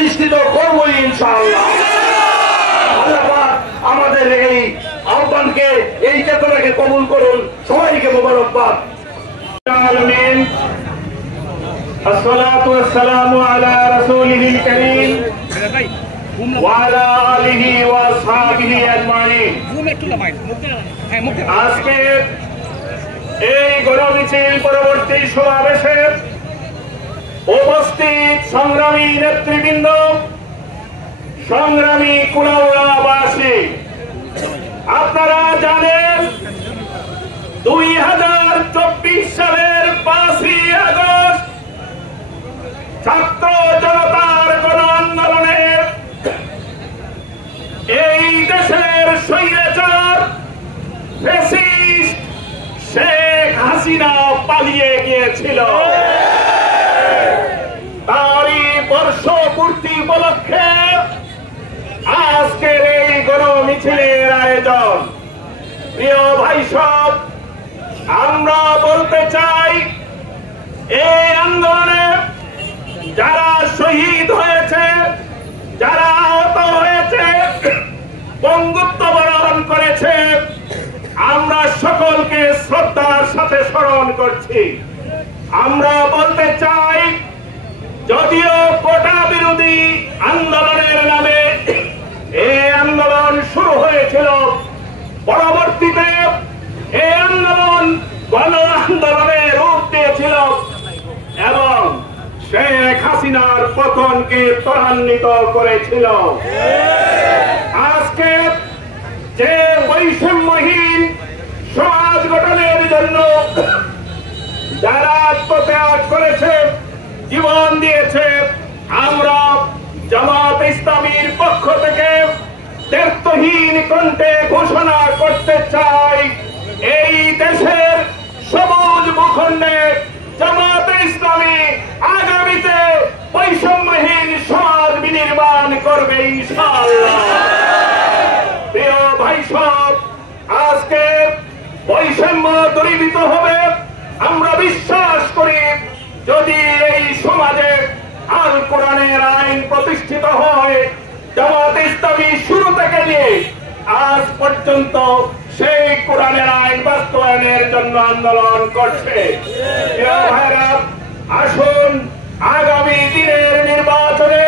প্রতিষ্ঠিত করবো ইনশাআল্লাহ। আল্লাহ পাক আমাদের এই আহ্বানকে, এই চেতনাকে কবুল করুন। সবাইকে মোবারকবাদ। আমিন। আসসালাতু ওয়াসসালামু আলা রাসূলিল কারীম ওয়া আলা আলিহি ওয়া আসহাবিহি আজমাইন। আজকে এই গণমিছিল পরবর্তী সমাবেশে উপস্থিত সংগ্রামী নেতৃবৃন্দ, সংগ্রামী কুলাউড়াবাসী, আপনারা জানেন 2024 সালের 5ই আগস্ট ছাত্র জনতার গণ আন্দোলনে এই দেশের স্বৈরাচার ফ্যাসিস্ট শেখ হাসিনা পালিয়ে গিয়েছিল। তারই বর্ষপূর্তি উপলক্ষে আজকের এই গণমিছিলের আয়োজন। প্রিয় ভাই সব, আমরা বলতে চাই, এই আন্দোলনে যারা শহীদ হয়েছে, যারা আহত হয়েছে, বঙ্গুত্ব বরণ করেছে, আমরা সকলকে শ্রদ্ধার সাথে স্মরণ করছি। আমরা বলতে চাই, যদিও কোটা বিরোধী আন্দোলনের নামে এই আন্দোলন শুরু হয়েছিল, পরবর্তীতে এই আন্দোলন গণ আন্দোলনে রূপ দিয়েছিল এবং শেখ হাসিনার পতনকে ত্বরান্বিত করেছিল। আজকে যে বৈষম্যহীন সমাজ গঠনের জন্য যারা আত্মত্যাগ করেছে, জীবন দিয়েছে, আমরা জামাত ইসলামীর পক্ষ থেকে দ্ব্যর্থহীন কণ্ঠে ঘোষণা করতে চাই, এই দেশের সবুজ ভূখণ্ডে জামাত ইসলামী আগামীতে বৈষম্যহীন সমাজ বিনির্মাণ করবে ইনশাআল্লাহ। প্রিয় ভাই সব, আজকে বৈষম্য দূরীভূত হবে। আমরা বিশ্বাস করি, যদি এই সমাজে আল কোরআনের আইন প্রতিষ্ঠিত হয়, জামাত ইসলামী শুরু থেকে নিয়ে আজ পর্যন্ত সেই কোরআনের আইন বাস্তবায়নের জন্য আন্দোলন করছে। আসুন আগামী দিনের নির্বাচনে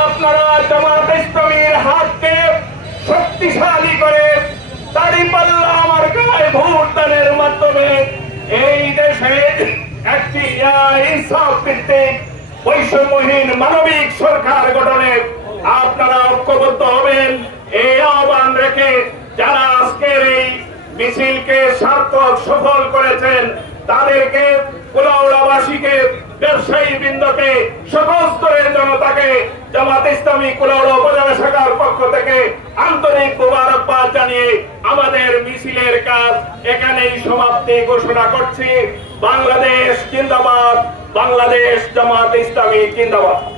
আপনারা জামাত ইসলামীর হাতকে শক্তিশালী করে দাঁড়িপাল্লা আমার গায়ে ভোট দানের মাধ্যমে এই দেশে একটি ইনসাফ ভিত্তিক বৈষম্যহীন মানবিক সরকার গঠনে আপনারা ঐক্যবদ্ধ হবেন। এই আহ্বান রেখে যারা আজকের এই মিছিলকে সার্থক সফল করেছেন, তাদেরকে, কুলাউড়াবাসীকে, ব্যবসায়ী বৃন্দকে, সকল স্তরের জনতাকে জামাত ইসলামী কুলাউড়া উপজেলা শাখার পক্ষ থেকে আন্তরিক মোবারকবাদ জানিয়ে আমাদের মিছিলের কাজ এখানেই সমাপ্তি ঘোষণা করছি। বাংলাদেশ জিন্দাবাদ, বাংলাদেশ জামাত ইসলামী জিন্দাবাদ।